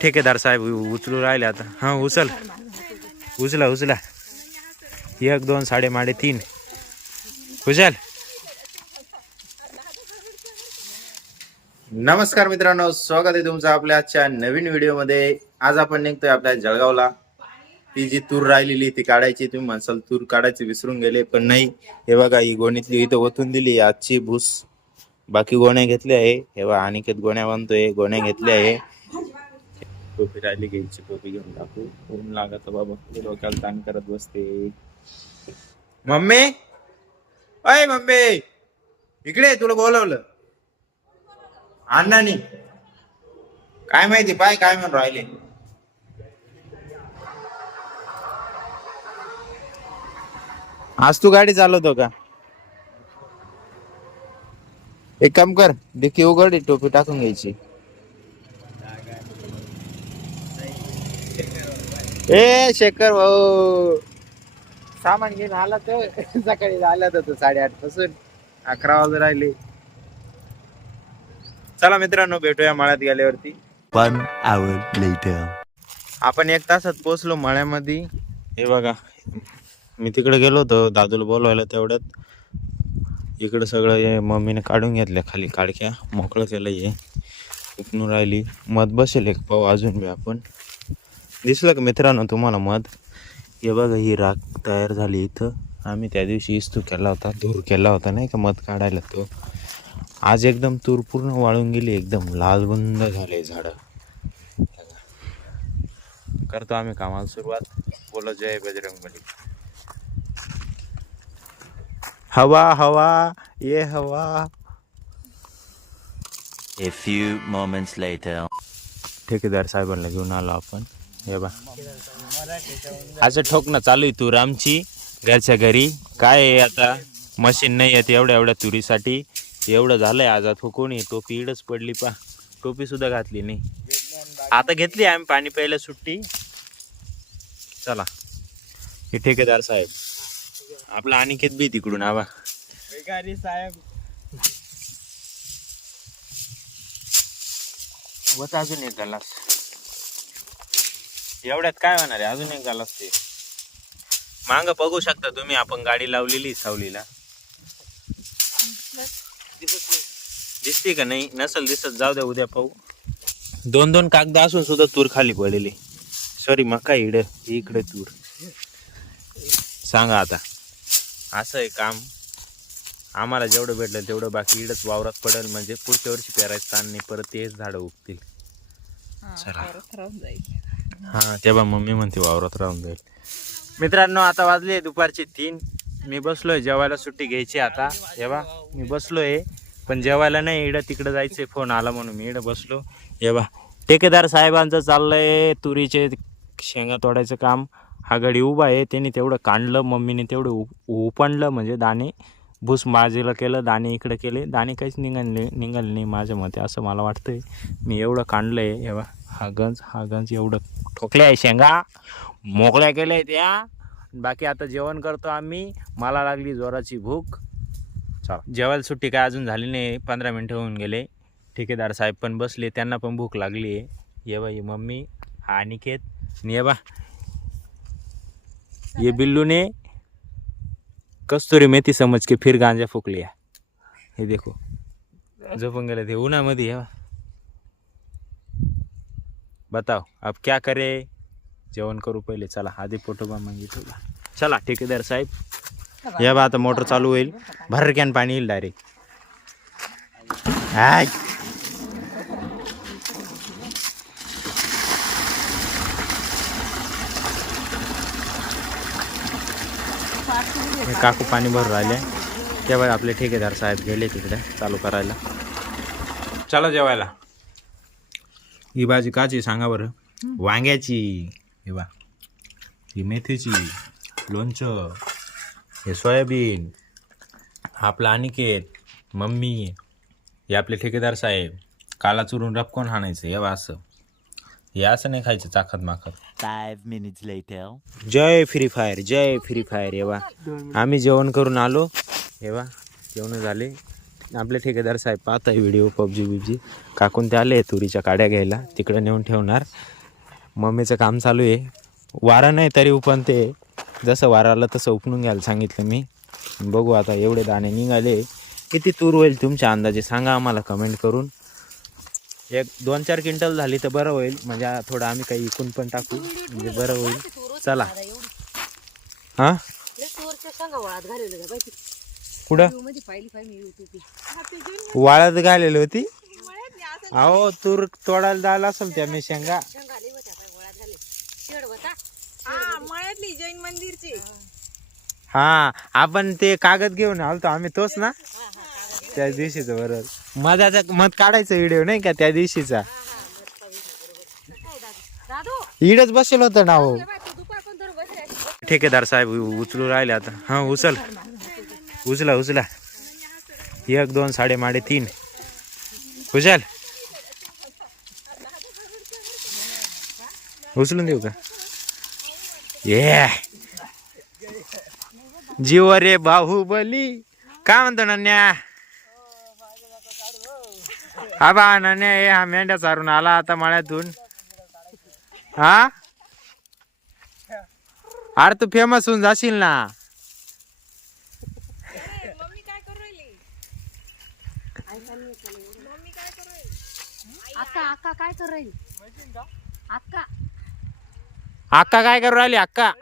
ठेकेदार साहेब उचलू राहिले आता. हा उचला 1 2 3.5 कुशल. नमस्कार मित्रांनो, स्वागत आहे तुमचं आपल्या आजच्या नवीन व्हिडिओमध्ये. आज आपण निघतोय आपल्या जळगावला. ती जी तूर राहिलेली ती काढायची. तुम्ही म्हणसाल तूर काढायची विसरून गेले, पण नाही. हे बघा, ही गोणीतली इथं ओतून दिली आजची भूस. बाकी गोण्या घेतल्या आहे. हे बघा, अनिकेत गोण्या बांधतोय, गोण्या घेतल्या आहे. टोपी राहिली घ्यायची, टोपी घेऊन टाकू. ऊन लागत बाबा, डोक्याला ताण करत बसते. मम्मी, अय मम्मी, इकडे तुला बोलवलं अण्णांनी. काय माहिती, पाय काय म्हणून राहिले. आज तू गाडी चालवतो का? एक काम कर, डिक्की उघड, टोपी टाकून घ्यायची. ए शेखर भाऊ, सामान घेऊन आला तर सकाळी आला तर 8:30 पासून 11 वाजता राहिले. चला मित्रांनो, भेटूया मळ्यात गेल्यावरती. 1 hour later. आपण 1 तासात पोहोचलो मळ्यामध्ये. हे बघा, मी तिकडे गेलो होतो दादूला बोलवायला. तेवढ्यात इकडं सगळं मम्मीने काढून घेतल्या खाली काडक्या, मोकळं केलं. हे उपणून राहिली. मध बसेल एक पाव अजून बी. आपण दिसलं का मित्रांनो तुम्हाला मध? हे बघा, ही राख तयार झाली इथं. आम्ही त्या दिवशी इस्तू केला होता, धूर केला होता नाही का मध काढायला. तो आज एकदम तूर पूर्ण वाळून गेली, एकदम लालबुंद झाले झाड. करतो आम्ही कामाला सुरुवात. बोलो जय बजरंगबली. हवा हवा ये हवा. A few moments later. ठेकेदार साहेबांना घेऊन आलो आपण. हे बा, असं ठोकणं चालू आहे तूर आमची घरच्या घरी. काय आहे आता, मशीन नाही येत एवढ्या तुरीसाठी. एवढं झालंय आज. कोणी टोपी इडच पडली पा, टोपी सुद्धा घातली नाही. आता घेतली आम्ही पाणी प्यायला सुट्टी. चला, हे ठेकेदार साहेब आपला अनिकेत बी तिकडून आवा साहेब. बस अजून एक गलास. एवढ्यात काय होणार आहे, अजून एक गलास. ते मांग बघू शकता तुम्ही, आपण गाडी लावलेली सावलीला. दिसते का नाही? नसल दिसत, जाऊ द्या, उद्या पाहू. 2 कागद असून सुद्धा तूर खाली पडलेली. सॉरी, मका इकडे तूर. सांगा आता, असं आहे काम. आम्हाला जेवढं भेटलं तेवढं, बाकी इडच वावरात पडेल. म्हणजे पुढच्या वर्षी पेरायचं ताण नाही, परत तेच झाडं उगतील. चला, हा तेव्हा मम्मी म्हणते वावरात राहून जाईल. मित्रांनो, आता वाजले दुपारचे 3. मी बसलोय जेवायला. सुट्टी घ्यायची आता. तेव्हा मी बसलोय, पण जेवायला नाही, इडं तिकडं जायचंय. फोन आला म्हणून मी इडं बसलो. तेव्हा ठेकेदार साहेबांचं चाललंय तुरीचे शेंगा तोडायचं काम. हा गडी उभा आहे, त्यांनी तेवढं काढलं, मम्मीने तेवढं उपणलं. म्हणजे दाणे भूस बाजूला केलं, दाणे इकडे केले. दाणे काहीच निघाले नाही माझ्या मते, असं मला वाटतंय. मी एवढं काढलंय. तेव्हा हा गंज एवढं ठोकले आहे, शेंगा मोकळ्या केल्या आहेत त्या. बाकी आता जेवण करतो आम्ही. मला लागली जोराची भूक. चला, जेवायला सुट्टी काय अजून झाली नाही, 15 मिनटं होऊन गेले. ठेकेदार साहेब पण बसले, त्यांना पण भूक लागली आहे. ये बा, ये मम्मी, हा अनिकेत. ये बा, ये बिल्लू ने कस्तुरी मेथी समझ के फिर गांजा फूक लिया. हे देखो, झोपून गेले ते उन्हामध्ये. हे बताओ अब क्या करे. जेवण करू पहिले. चला, आधी फोटो मागितला. चला ठेकेदार साहेब, या बा, आता मोटर चालू होईल. भरक्यान पाणी येईल डायरेक्ट. काकू पाणी भरून राहिले. तेव्हा आपले ठेकेदार साहेब गेले तिकडे चालू करायला. चला जेवायला. ही भाजी काची सांगा बरं? वांग्याची. हे बा, ही मेथीची, लोणचं, हे सोयाबीन, आपला अनिकेत, मम्मी, हे आपले ठेकेदार साहेब. काला चुरून रपकोन हाणायचं. हे बा, असं हे असं नाही खायचं चाखत माखत. 5 minutes later. जय फ्री फायर, जय फ्री फायर. हे बा, आम्ही जेवण करून आलो. हे बा, जेवण झाले. आपले ठेकेदार साहेब पाहत आहे व्हिडिओ पबजी काकून ते आले तुरीच्या काड्या घ्यायला तिकडे नेऊन ठेवणार. मम्मीचं काम चालू आहे. वारा नाही तरी पण ते जसं वारा आलं तसं उपणून घ्यायला सांगितलं मी. बघू आता एवढे दाणे निघाले. किती तूर होईल तुमच्या अंदाजे सांगा आम्हाला कमेंट करून. 1-2-4 क्विंटल झाली तर बरं होईल, म्हणजे थोडं आम्ही काही इकून पण टाकू म्हणजे बरं होईल. चला हां कुठं वाळत घालेली होती. अहो तूर तोडायला जायला असेल त्या मी शेंगा जैन मंदिरची. हा आपण ते कागद घेऊन आलतो आम्ही तोच ना त्या दिवशीचा. बरोबर मधाचा मध काढायचा व्हिडिओ नाही का त्या दिवशीचा. इडच बसेल होतं ना हो. ठेकेदार साहेब उचलू राहिले आता. हा उचला 1 2 3.5 उचल. उचलून देऊ का? ये जीव रे बाहुबली. काय म्हणतो नन्या? हा बा नन्या हा मेंढ्या चारून आला आता मळ्यातून. हा अरे तू फेमस होऊन जाशील ना. मम्मी काय करू राहिली? अक्का काय करू राहिली? अक्का काय करू राहिली अक्का?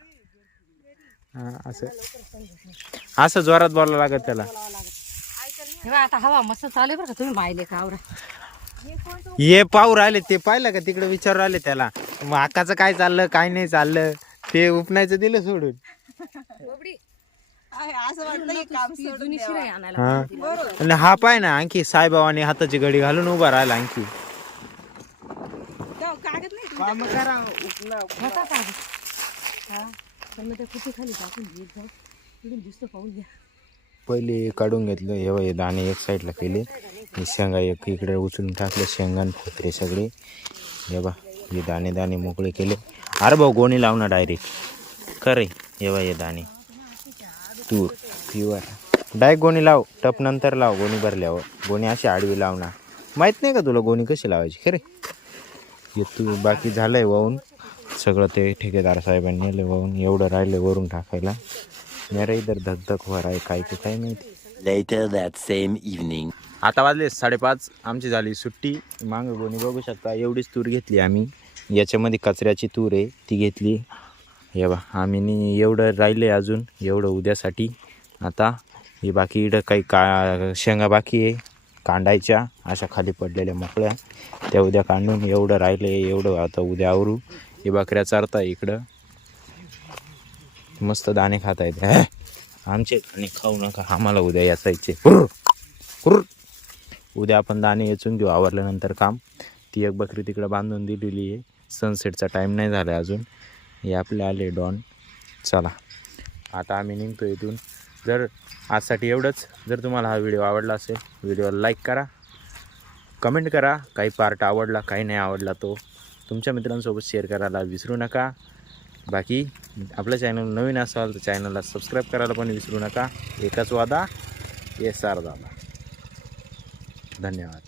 असं जोरात बोलावं लागत त्याला. आता हवा मस्त चालू बरं का. तुम्ही पाहिले का? आवरा ये पाहू राहिले ते पाहिलं का? तिकडे विचारू राहिले त्याला मग अक्काचं काय चाललं काय नाही चाललं. ते उपनायचं दिलं सोडून. आणि हा पाय ना आणखी साईबाबाने हाताची घडी घालून उभा राहिला आणखी. पहिले काढून घेतलं हे दाणे एक साईडला केले. शेंगा एक इकडे उचलून टाकले. शेंगण फोतरे सगळे हे बा हे दाणे मोकळे केले. अरे भाऊ गोणी लाव ना डायरेक्ट खरे. हे बा हे दाणे तूर प्युअर डायरेक्ट गोणी लाव. टप नंतर लाव गोणी भरल्यावर. गोणी अशी आडवी लाव ना. माहीत नाही का तुला गोणी कशी लावायची खरे? हे तू बाकी झालंय वाहून सगळं. ते ठेकेदार साहेबांनी नेलं वाहून. एवढं राहिलं वरून टाकायला. मेरा इधर धकधक हो रहा है काय माहिती. Later that same evening. आता वाजले 5:30. आमची झाली सुट्टी. मागं गोणी बघू शकता एवढीच तूर घेतली आम्ही. याच्यामध्ये कचऱ्याची तूर आहे ती घेतली. हे बा आम्ही एवढं राहिले अजून एवढं उद्यासाठी. आता हे बाकी इकडं काही शेंगा बाकी आहे कांडायच्या अशा खाली पडलेल्या मोकळ्या. त्या उद्या काढून एवढं राहिले एवढं आता उद्या आवरू. हे बकऱ्या चारता इकडं. मस्त दाणे खाता येते. आमचे दाणे खाऊ नका आम्हाला उद्या याचायचे. उद्या आपण दाणे वेचून घेऊ आवरल्यानंतर काम. ती एक बकरी तिकडं बांधून दिलेली आहे. सनसेटचा टाईम नाही झाला अजून. हे आपले आले डॉन. चला आता आम्ही निघतो इथून. जर आजसाठी एवढंच. जर तुम्हाला हा व्हिडिओ आवडला असेल व्हिडिओला लाईक करा, कमेंट करा. काही पार्ट आवडला काही नाही आवडला तो तुमच्या मित्रांसोबत शेअर करायला विसरू नका. बाकी आपलं चॅनल नवीन असाल तर चॅनलला सबस्क्राईब करायला पण विसरू नका. एकच वादा SR दादा. धन्यवाद.